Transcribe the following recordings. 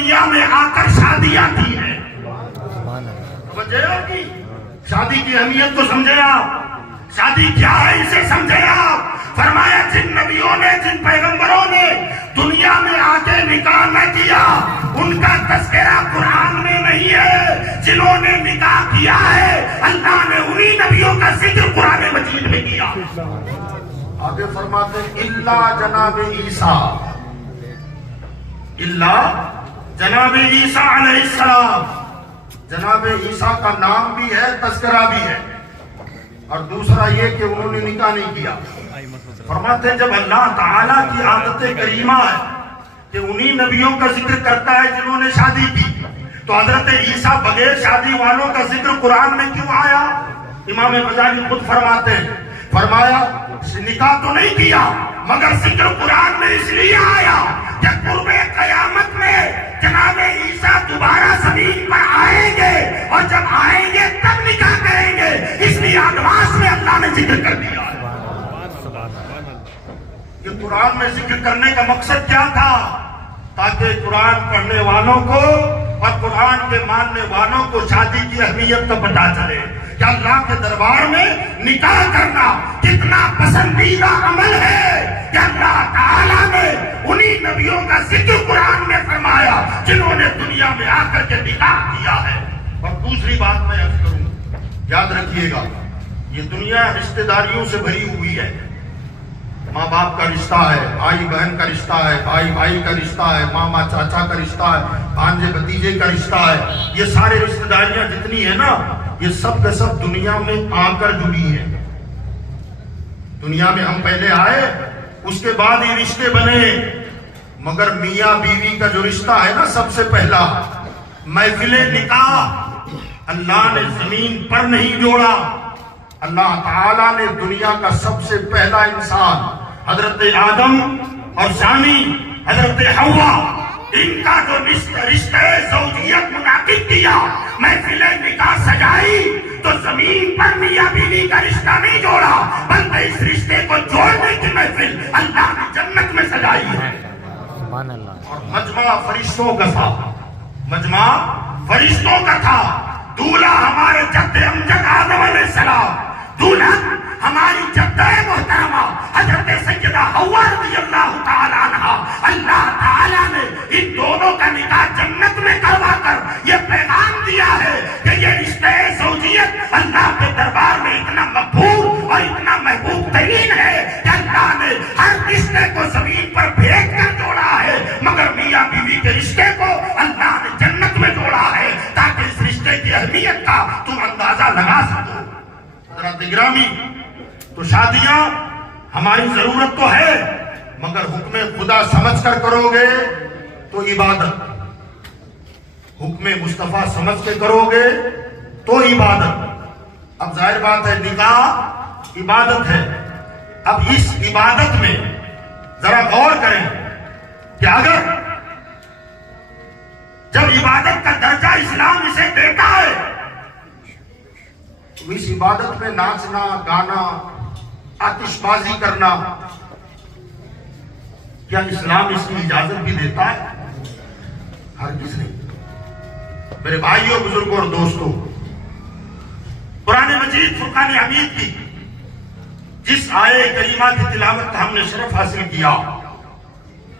دنیا میں آ کر شادیاں کی ہیں. سمجھے ہوگی شادی کی اہمیت کو سمجھے آپ. شادی کیا ہے اسے سمجھے آپ. فرمایا جن نبیوں نے جن پیغمبروں نے دنیا میں آ کے نکاح نہ کیا ان کا تذکرہ قرآن میں نہیں ہے. جنہوں نے نکاح کیا ہے اللہ نے انہی نبیوں کا ذکر قرآن مجید میں کیا. آگے فرماتے ہیں اللہ جناب عیسیٰ، اللہ جناب عیسیٰ علیہ السلام. جناب عیسیٰ کا نام بھی ہے تذکرہ بھی ہے، اور دوسرا یہ کہ انہوں نے نکاح نہیں کیا. فرماتے ہیں جب اللہ تعالیٰ کی عادت کریمہ ہے کہ انہی نبیوں کا ذکر کرتا ہے جنہوں نے شادی کی، تو حضرت عیسیٰ بغیر شادی والوں کا ذکر قرآن میں کیوں آیا؟ امام غزالی خود فرماتے ہیں، فرمایا نکاح تو نہیں کیا مگر ذکر قرآن میں اس لیے آیا کہ قرب قیامت میں جناب عیسیٰ دوبارہ زمین پر آئیں گے، اور جب آئیں گے تب نکاح کریں گے، اس لیے ایڈوانس میں اللہ نے ذکر کر دیا. یہ قرآن میں ذکر کرنے کا مقصد کیا تھا؟ تاکہ قرآن پڑھنے والوں کو اور قرآن کے ماننے والوں کو شادی کی اہمیت کا پتہ چلے کہ اللہ کے دربار میں نکاح کرنا کتنا پسندیدہ عمل ہے کہ اللہ تعالیٰ نے انہی نبیوں کا ذکر قرآن میں فرمایا جنہوں نے دنیا میں آ کر کے نکاح کیا ہے. اور دوسری بات میں عرض کروں، یاد رکھیے گا یہ دنیا رشتہ داریوں سے بھری ہوئی ہے. ماں باپ کا رشتہ ہے، بھائی بہن کا رشتہ ہے، بھائی بھائی کا رشتہ ہے، ماما چاچا کا رشتہ ہے، بھانجے بھتیجے کا رشتہ ہے. یہ سارے رشتہ داریاں جتنی ہیں نا یہ سب کے سب دنیا میں آ کر جڑی ہیں. دنیا میں ہم پہلے آئے اس کے بعد یہ رشتے بنے، مگر میاں بیوی کا جو رشتہ ہے نا سب سے پہلا محفل نکاح اللہ نے زمین پر نہیں جوڑا. اللہ تعالیٰ نے دنیا کا سب سے پہلا انسان حضرت آدم اور ثانی حضرت حوا ان کا جو رشتہ زوجیت منعقد کیا، محفل نکاح سجائی، تو زمین پر میاں بیوی کا رشتہ نہیں جوڑا بلکہ اس رشتے کو جوڑنے کی محفل اللہ نے جنت میں سجائی ہے. اور مجمع فرشتوں کا تھا، مجمع فرشتوں کا تھا. دولہا ہمارے جد امجد آدم علیہ السلام، دولہن ہماری جدہ محترمہ حضرت سیدہ حوا رضی اللہ تعالیٰ عنہ. اللہ تعالیٰ نے ان دونوں کا نکاح جنت میں کروا کر یہ پیغام دیا ہے کہ یہ رشتہ زوجیت اللہ کے دربار میں اتنا مقبول اور اتنا محبوب ترین ہے کہ اللہ نے ہر رشتے کو زمین پر پھینک کر جوڑا ہے، مگر میاں بیوی کے رشتے کو اللہ نے جنت میں جوڑا ہے تاکہ اس رشتے کی اہمیت کا تم اندازہ لگا سکو. حضرات گرامی، تو شادیاں ہماری ضرورت تو ہے مگر حکم خدا سمجھ کر کرو گے تو عبادت، حکم مصطفیٰ سمجھ کے کرو گے تو عبادت. اب ظاہر بات ہے نکاح عبادت ہے. اب اس عبادت میں ذرا غور کریں کہ اگر جب عبادت کا درجہ اسلام اسے دیتا ہے تو اس عبادت میں ناچنا گانا آتش بازی کرنا کیا اسلام اس کی اجازت بھی دیتا ہے؟ ہرگز نہیں. میرے بھائیوں بزرگوں اور دوستوں، قرآن مجید فرقان حمید کی جس آیے کریمہ کی تلاوت کا ہم نے شرف حاصل کیا،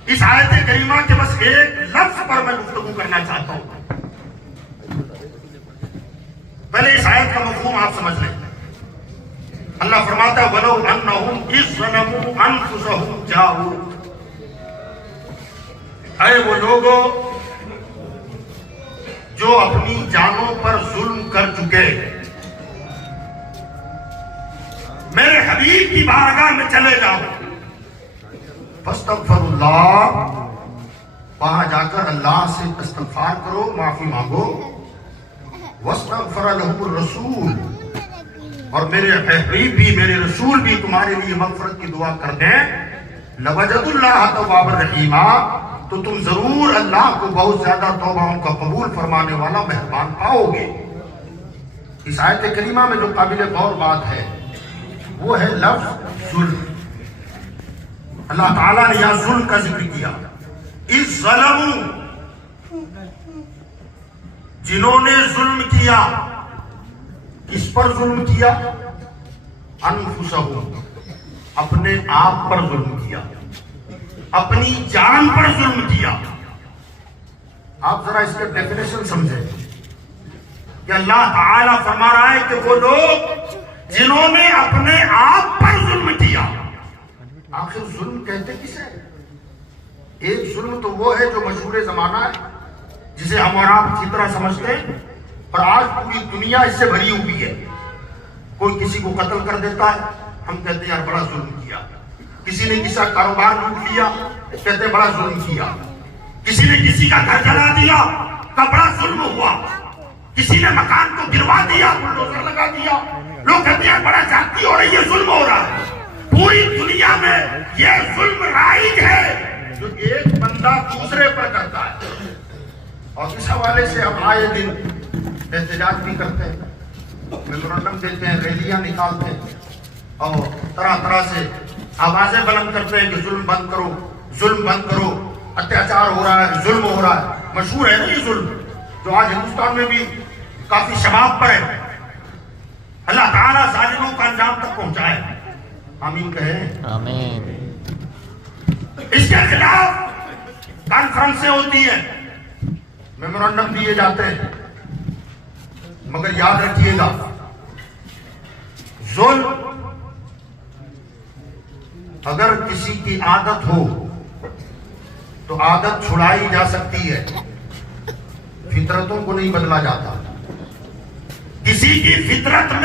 اس آیت کریمہ کے بس ایک لفظ پر میں گفتگو کرنا چاہتا ہوں. پہلے اس آیت کا مفہوم آپ سمجھ لیں. اللہ فرماتا ہے وَلَوْ أَنَّهُمْ إِذْ ظَلَمُوا أَنفُسَهُمْ جَاءُوكَ، اے وہ لوگوں جو اپنی جانوں پر ظلم کر چکے میرے حبیب کی بارگاہ میں چلے جاؤ، فاستغفر اللہ، وہاں جا کر اللہ سے استغفار کرو، معافی مانگو. واستغفر لهم الرسول، اور میرے حبیب بھی میرے رسول بھی تمہارے لیے مغفرت کی دعا کر دیں، لوجدوا اللہ توابا رحیما، تو تم ضرور اللہ کو بہت زیادہ توبہ ان کا قبول فرمانے والا مہربان پاؤ گے. اس آیت کریمہ میں جو قابل غور بات ہے وہ ہے لفظ ظلم. اللہ تعالیٰ نے یہاں ظلم کا ذکر کیا. اِذْ ظَلَمُوا، جنہوں نے ظلم کیا، کس پر ظلم کیا؟ انفسہم، اپنے آپ پر ظلم کیا، اپنی جان پر ظلم کیا۔ آپ ذرا اس کا ڈیفینیشن سمجھیں کہ اللہ تعالیٰ فرما رہا ہے کہ وہ لوگ جنہوں نے اپنے آپ پر ظلم کیا۔ آخر ظلم کہتے کسے؟ ایک ظلم تو وہ ہے جو مشہور زمانہ ہے، جسے ہم اور آپ اچھی طرح سمجھتے ہیں، اور آج پوری دنیا اس سے بھری ہوئی ہے۔ کوئی کسی کو قتل کر دیتا ہے، ہم کہتے ہیں یار بڑا ظلم کیا۔ کسی نے کسی کا کاروبار لوٹ لیا، کہتے ہیں بڑا ظلم کیا۔ کسی نے کسی کا گھر جلا دیا تو بڑا ظلم ہوا۔ کسی نے مکان کو گروا دیا، بلڈوزر لگا دیا، لوگ کہتے ہیں بڑا زیادتی ہو رہی ہے، ظلم ہو رہا ہے۔ پوری دنیا میں یہ ظلم رائج ہے جو ایک بندہ دوسرے پر کرتا ہے، اور اس حوالے سے ہم آئے دن احتجاج بھی کرتے ہیں، میمورنڈم دیتے ہیں، ریلیاں نکالتے ہیں، اور طرح طرح سے آوازیں بلند کرتے ہیں کہ ظلم بند کرو، ظلم بند کرو، اتیاچار ہو رہا ہے، ظلم ہو رہا ہے۔ مشہور ہے نا یہ ظلم جو آج ہندوستان میں بھی کافی شباب پر ہے۔ اللہ تعالیٰ ظالموں کا انجام تک پہنچائے، آمین کہیں۔ آمین۔ اس کے خلاف کانفرنسیں ہوتی ہیں، میمورنڈم دیے جاتے ہیں، مگر یاد رکھیے گا ظلم اگر کسی کی عادت ہو تو عادت چھڑائی جا سکتی ہے، فطرتوں کو نہیں بدلا جاتا۔ کسی کی فطرت میں